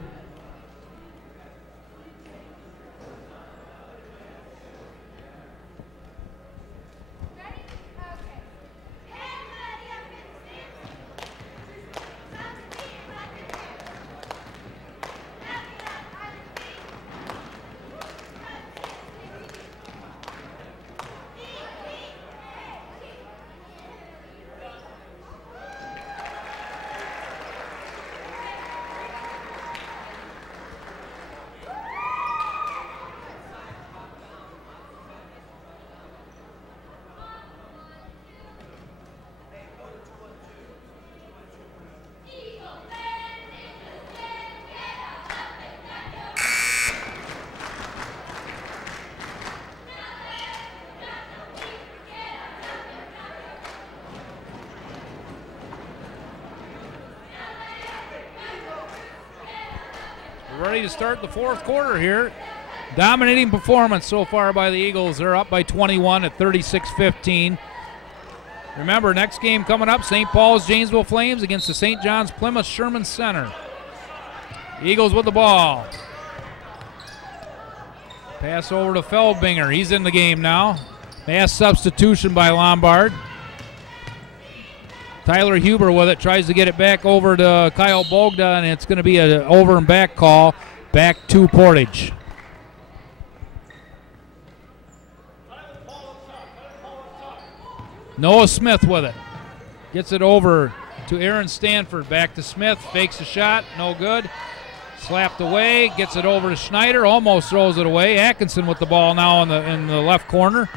Ready to start the fourth quarter here. Dominating performance so far by the Eagles. They're up by 21 at 36-15. Remember, next game coming up, St. Paul's Janesville Flames against the St. John's Plymouth Sherman Center. Eagles with the ball. Pass over to Feldbinger. He's in the game now. Mass substitution by Lombard. Tyler Huber with it, tries to get it back over to Kyle Bogda, and it's going to be an over and back call back to Portage. Noah Smith with it. Gets it over to Aaron Stanford. Back to Smith, fakes a shot, no good. Slapped away, gets it over to Schneider, almost throws it away. Atkinson with the ball now in the left corner.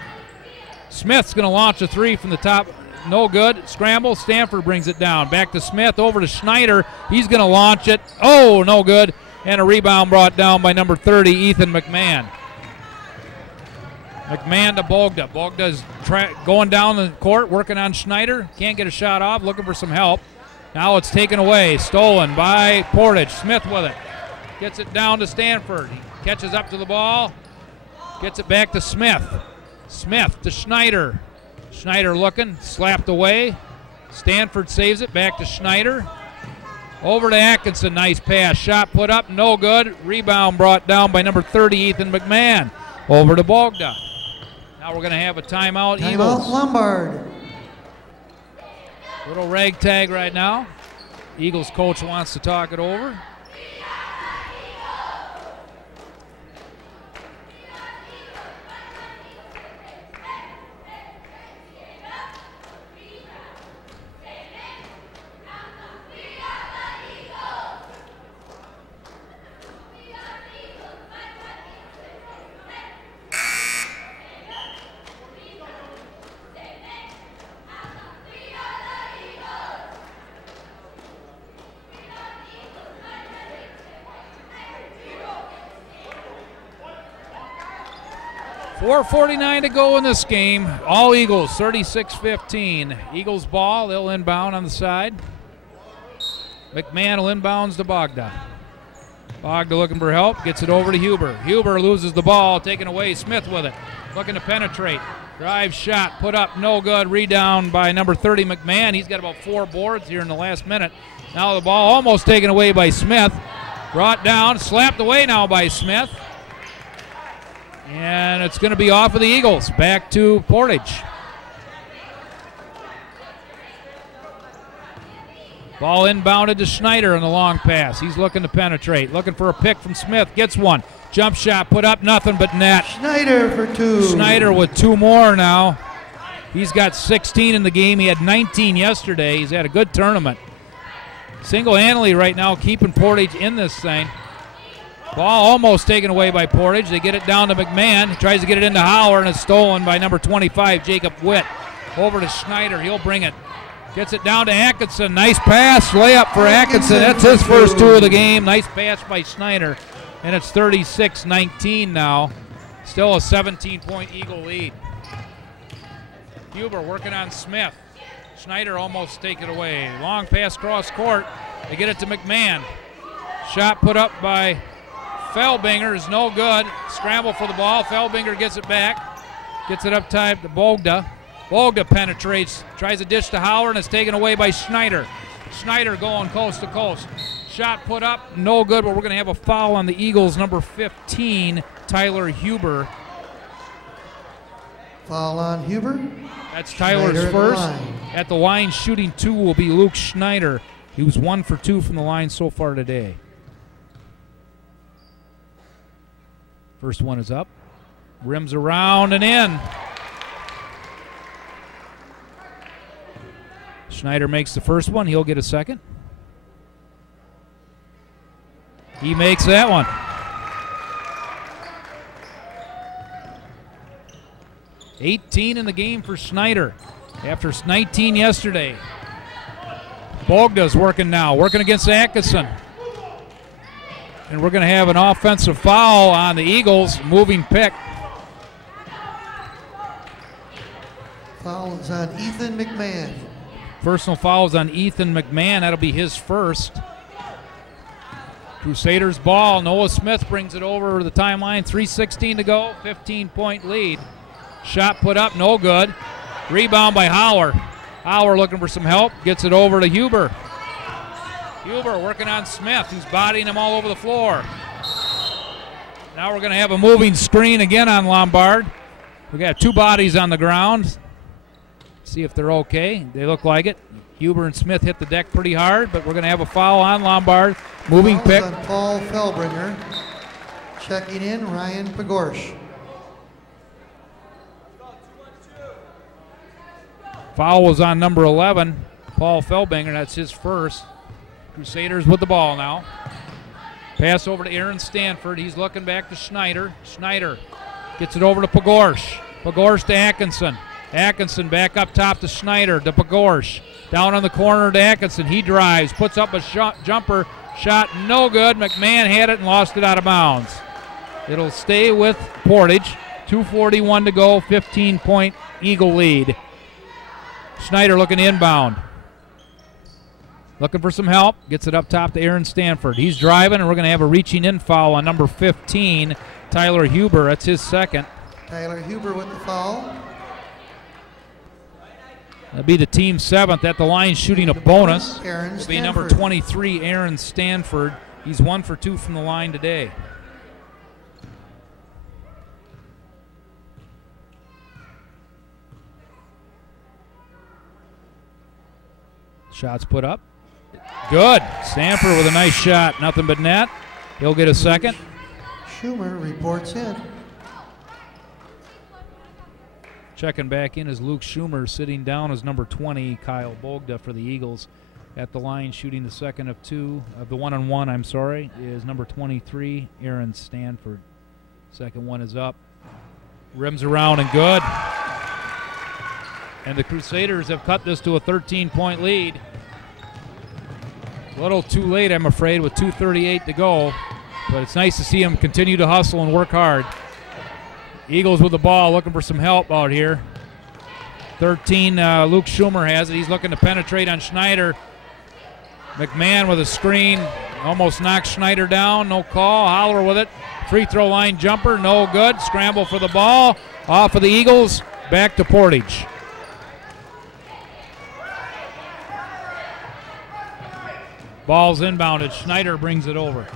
Smith's going to launch a three from the top. No good. Scramble. Stanford brings it down. Back to Smith. Over to Schneider. He's going to launch it. Oh, no good. And a rebound brought down by number 30, Ethan McMahon. McMahon to Bogda. Bogda's going down the court, working on Schneider. Can't get a shot off. Looking for some help. Now it's taken away. Stolen by Portage. Smith with it. Gets it down to Stanford. He catches up to the ball. Gets it back to Smith. Smith to Schneider. Schneider looking, slapped away. Stanford saves it, back to Schneider. Over to Atkinson, nice pass. Shot put up, no good. Rebound brought down by number 30, Ethan McMahon. Over to Bogdan. Now we're going to have a timeout. Timeout, Eagles. Lombard. Little ragtag right now. Eagles coach wants to talk it over. 4:49 to go in this game. All Eagles, 36-15. Eagles ball, they'll inbound on the side. McMahon will inbounds to Bogda. Bogda looking for help, gets it over to Huber. Huber loses the ball, taken away. Smith with it, looking to penetrate. Drive shot, put up, no good. Rebound by number 30, McMahon. He's got about 4 boards here in the last minute. Now the ball almost taken away by Smith. Brought down, slapped away now by Smith. And it's going to be off of the Eagles. Back to Portage. Ball inbounded to Schneider on the long pass. He's looking to penetrate. Looking for a pick from Smith. Gets one. Jump shot put up, nothing but net. Schneider for 2. Schneider with 2 more now. He's got 16 in the game. He had 19 yesterday. He's had a good tournament. Single-handedly right now keeping Portage in this thing. Ball almost taken away by Portage. They get it down to McMahon. He tries to get it into Hauer, and it's stolen by number 25, Jacob Witt. Over to Schneider. He'll bring it. Gets it down to Atkinson. Nice pass. Layup for Atkinson. That's his first 2 of the game. Nice pass by Schneider. And it's 36-19 now. Still a 17-point Eagle lead. Huber working on Smith. Schneider almost take it away. Long pass cross court. They get it to McMahon. Shot put up by Felbinger is no good. Scramble for the ball. Felbinger gets it back. Gets it up time to Bogda. Bogda penetrates. Tries a dish to Hauer, and it's taken away by Schneider. Schneider going coast to coast. Shot put up, no good, but we're going to have a foul on the Eagles, number 15, Tyler Huber. Foul on Huber. That's Tyler's first. At the line, shooting 2 will be Luke Schneider. He was 1 for 2 from the line so far today. First one is up. Rims around and in. Schneider makes the first one. He'll get a second. He makes that one. $18 in the game for Schneider after 19 yesterday. Bogda's working now, working against Atkinson. And we're going to have an offensive foul on the Eagles, moving pick. Foul is on Ethan McMahon. Personal foul is on Ethan McMahon. That'll be his first. Crusaders ball. Noah Smith brings it over the timeline. 3:16 to go. 15-point lead. Shot put up, no good. Rebound by Hauer. Hauer looking for some help. Gets it over to Huber. Huber working on Smith, who's bodying him all over the floor. Now we're going to have a moving screen again on Lombard. We got 2 bodies on the ground. See if they're okay. They look like it. Huber and Smith hit the deck pretty hard, but we're going to have a foul on Lombard. Moving pick. On Paul Felbringer. Checking in, Ryan Pagorsh. Foul was on number 11, Paul Felbinger. That's his first. Crusaders with the ball now. Pass over to Aaron Stanford. He's looking back to Schneider. Schneider gets it over to Pagorsh. Pagorsh to Atkinson. Atkinson back up top to Schneider, to Pagorsh. Down on the corner to Atkinson. He drives, puts up a jumper. Shot no good. McMahon had it and lost it out of bounds. It'll stay with Portage. 2:41 to go, 15-point Eagle lead. Schneider looking inbound. Looking for some help. Gets it up top to Aaron Stanford. He's driving, and we're going to have a reaching in foul on number 15, Tyler Huber. That's his second. Tyler Huber with the foul. That'll be the team 7th at the line, shooting a bonus. Aaron Will be number 23, Aaron Stanford. He's 1 for 2 from the line today. Shots put up. Good. Stanford with a nice shot. Nothing but net. He'll get a second. Schumer reports in. Checking back in is Luke Schumer. Sitting down is number 20, Kyle Bogda for the Eagles. At the line, shooting the second of 2, of the 1-on-1, I'm sorry, is number 23, Aaron Stanford. Second one is up. Rims around and good. And the Crusaders have cut this to a 13-point lead. A little too late, I'm afraid, with 2:38 to go. But it's nice to see them continue to hustle and work hard. Eagles with the ball, looking for some help out here. 13, Luke Schumer has it. He's looking to penetrate on Schneider. McMahon with a screen, almost knocks Schneider down. No call. Holler with it. Free throw line jumper, no good. Scramble for the ball. Off of the Eagles, back to Portage. Ball's inbounded. Schneider brings it over.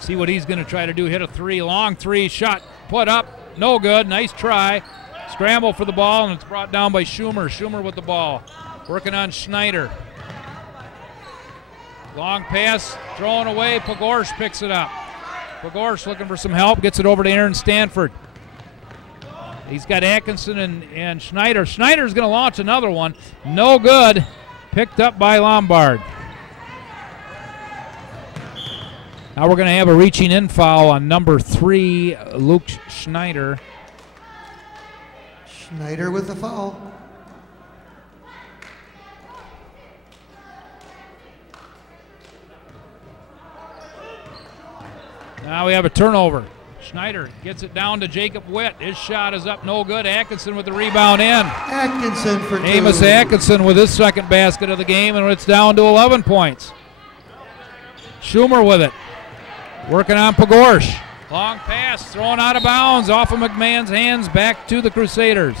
See what he's going to try to do. Hit a three, long three, shot put up. No good. Nice try. Scramble for the ball, and it's brought down by Schumer. Schumer with the ball. Working on Schneider. Long pass, thrown away. Pogorsh picks it up. Pogorsh looking for some help. Gets it over to Aaron Stanford. He's got Atkinson and Schneider. Schneider's going to launch another one. No good. Picked up by Lombard. Now we're going to have a reaching in foul on number 3, Luke Schneider. Schneider with the foul. Now we have a turnover. Schneider gets it down to Jacob Witt. His shot is up, no good. Atkinson with the rebound in. Atkinson for 2. Amos Atkinson with his second basket of the game, and it's down to 11 points. Schumer with it. Working on Pogorsh. Long pass, thrown out of bounds, off of McMahon's hands, back to the Crusaders.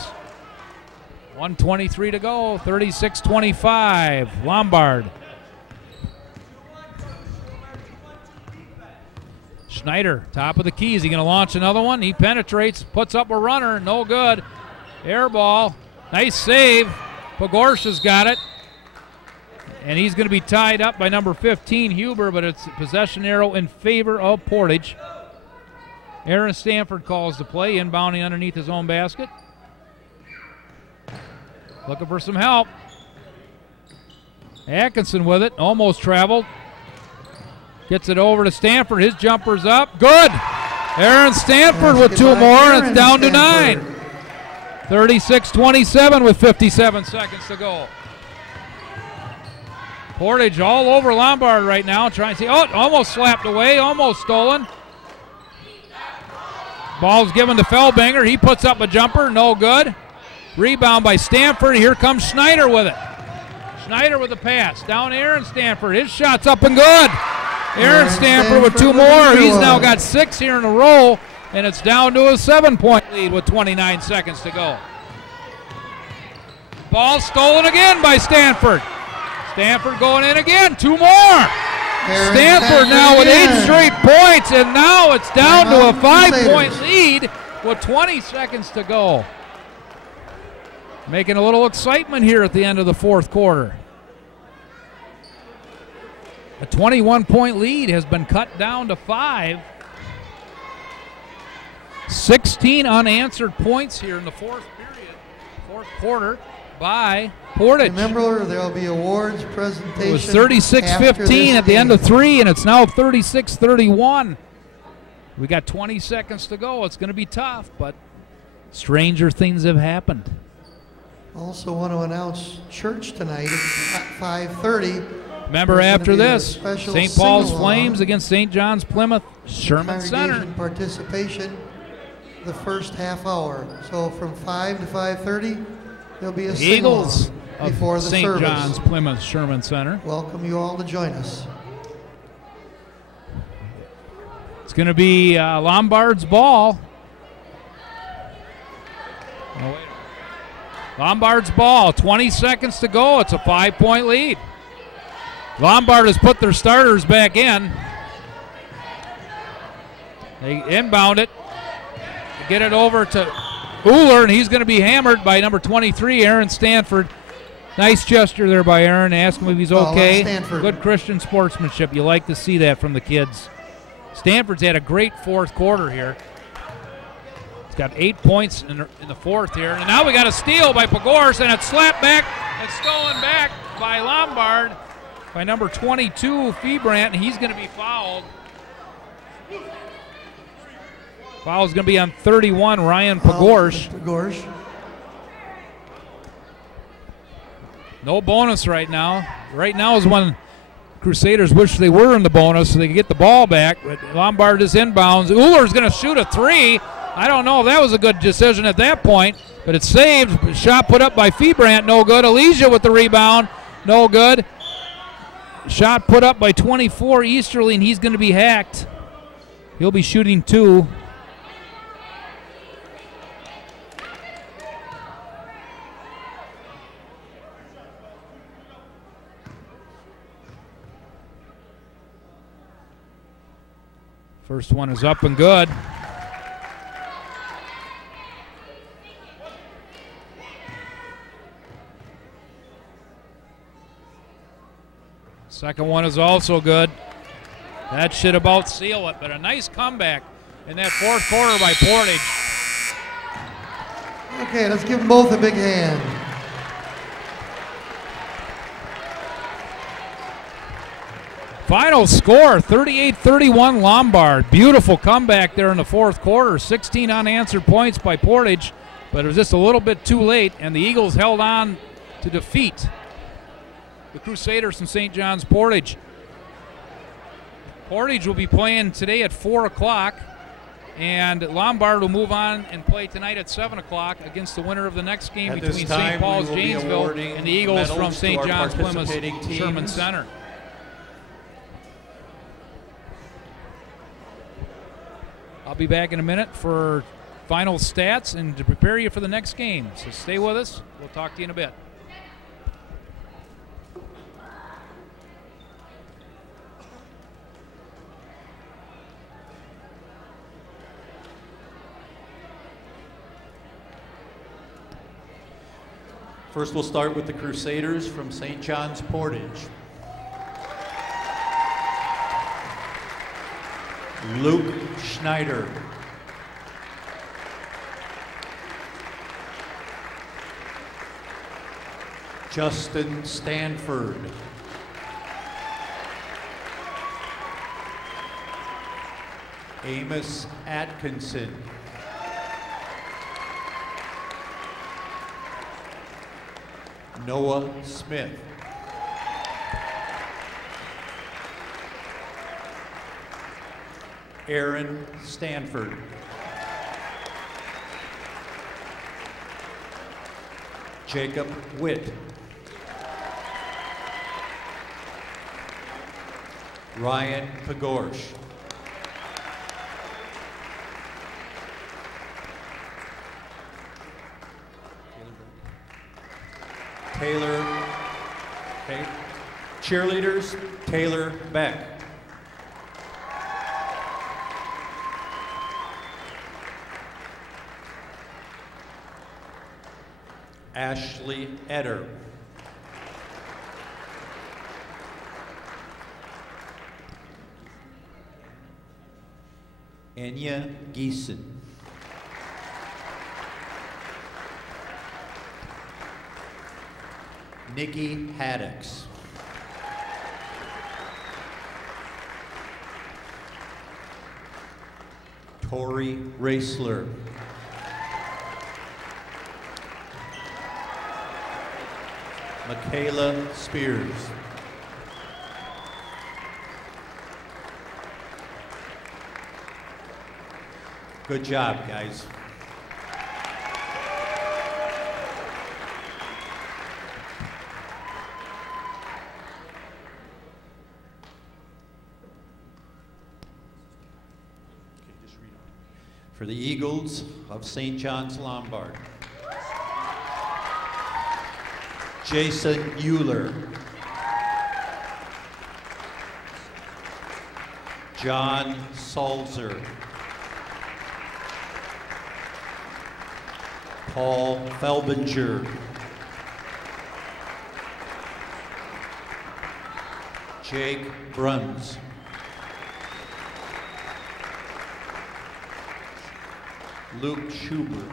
1:23 to go, 36-25, Lombard. Schneider, top of the key. Is he going to launch another one? He penetrates, puts up a runner, no good. Air ball, nice save. Pogorsh has got it. And he's going to be tied up by number 15, Huber, but it's a possession arrow in favor of Portage. Aaron Stanford calls the play, inbounding underneath his own basket. Looking for some help. Atkinson with it, almost traveled. Gets it over to Stanford. His jumper's up. Good. Aaron Stanford with 2 more, and it's down to 9. 36-27 with 57 seconds to go. Portage all over Lombard right now, trying to see. Oh, almost slapped away, almost stolen. Ball's given to Feldbanger. He puts up a jumper, no good. Rebound by Stanford. Here comes Schneider with it. Schneider with the pass. Down Aaron Stanford. His shot's up and good. Aaron Stanford with 2 more. He's now got 6 here in a row, and it's down to a 7-point lead with 29 seconds to go. Ball stolen again by Stanford. Stanford going in again. 2 more. Stanford now with 8 straight points, and now it's down to a 5-point lead with 20 seconds to go. Making a little excitement here at the end of the 4th quarter. A 21-point lead has been cut down to 5. 16 unanswered points here in the 4th quarter by Portage. Remember, there'll be awards presentation. It was 36-15 at the end of 3, and it's now 36-31. We got 20 seconds to go. It's going to be tough, but stranger things have happened. Also want to announce church tonight at 5:30. Remember, after this, St. Paul's Flames against St. John's Plymouth Sherman Center. Participation the first half hour. So from 5 to 5:30, there'll be a Eagles before the St. service. John's Plymouth Sherman Center. Welcome you all to join us. It's going to be Lombard's ball. Oh, wait. Lombard's ball, 20 seconds to go. It's a 5-point lead. Lombard has put their starters back in. They inbound it. Get it over to Uller, and he's going to be hammered by number 23, Aaron Stanford. Nice gesture there by Aaron. Ask him if he's okay. Good Christian sportsmanship. You like to see that from the kids. Stanford's had a great 4th quarter here. He's got 8 points in the 4th here. And now we got a steal by Pogorsh, and it's slapped back and stolen back by Lombard by number 22, Feebrant, and he's going to be fouled. Foul's going to be on 31, Ryan Pogorsh. No bonus right now. Right now is when Crusaders wish they were in the bonus so they could get the ball back. But Lombard is inbounds. Uller's going to shoot a 3. I don't know if that was a good decision at that point, but it's saved. Shot put up by Feebrandt, no good. Elijah with the rebound, no good. Shot put up by 24 Easterly, and he's going to be hacked. He'll be shooting 2. First one is up and good. Second one is also good. That should about seal it, but a nice comeback in that fourth quarter by Portage. Okay, let's give them both a big hand. Final score, 38-31 Lombard. Beautiful comeback there in the fourth quarter. 16 unanswered points by Portage, but it was just a little bit too late, and the Eagles held on to defeat the Crusaders from St. John's Portage. Portage will be playing today at 4 o'clock, and Lombard will move on and play tonight at 7 o'clock against the winner of the next game between St. Paul's Janesville and the Eagles from St. John's Plymouth Sherman Center. I'll be back in a minute for final stats and to prepare you for the next game. So stay with us. We'll talk to you in a bit. First, we'll start with the Crusaders from St. John's Portage. Luke Schneider. Justin Stanford. Amos Atkinson. Noah Smith. Aaron Stanford. Jacob Witt. Ryan Pagorsh. Taylor, okay. Cheerleaders, Taylor Beck. Ashley Eder. Enya Geeson. Nikki Haddix. Tori Raisler. Michaela Spears. Good job, guys. For the Eagles of St. John's Lombard. Jason Euler. John Salzer. Paul Felbinger. Jake Bruns. Luke Schuler.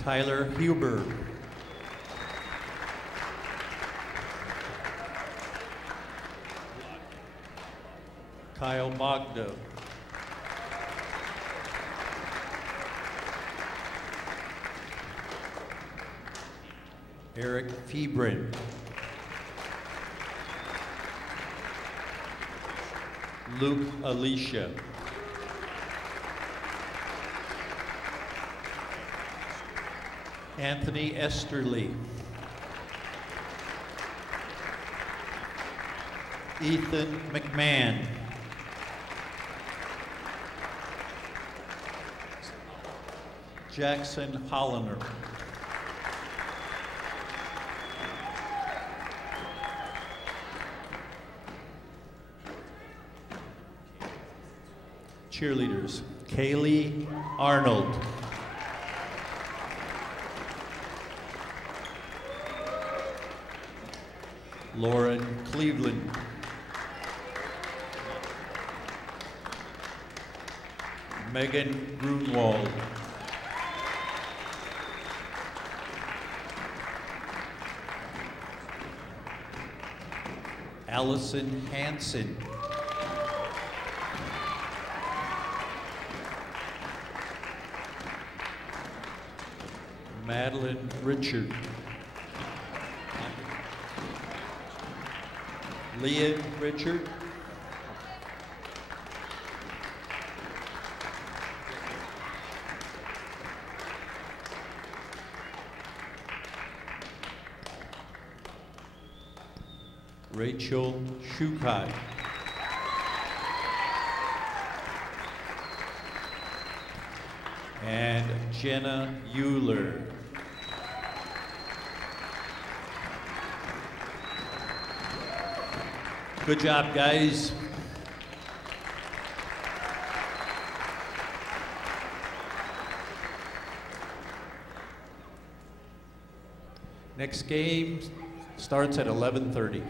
Tyler Huber. Kyle Bogdo. Eric Feebrin. Luke Alicia. Anthony Esterly. Ethan McMahon. Jackson Hollander. Cheerleaders, Kaylee Arnold. Lauren Cleveland. Megan Grunwald. Allison Hansen. Madeline Richard. Leah Richard. Rachel Shukai. And Jenna Euler. Good job, guys. Next game starts at 11:30.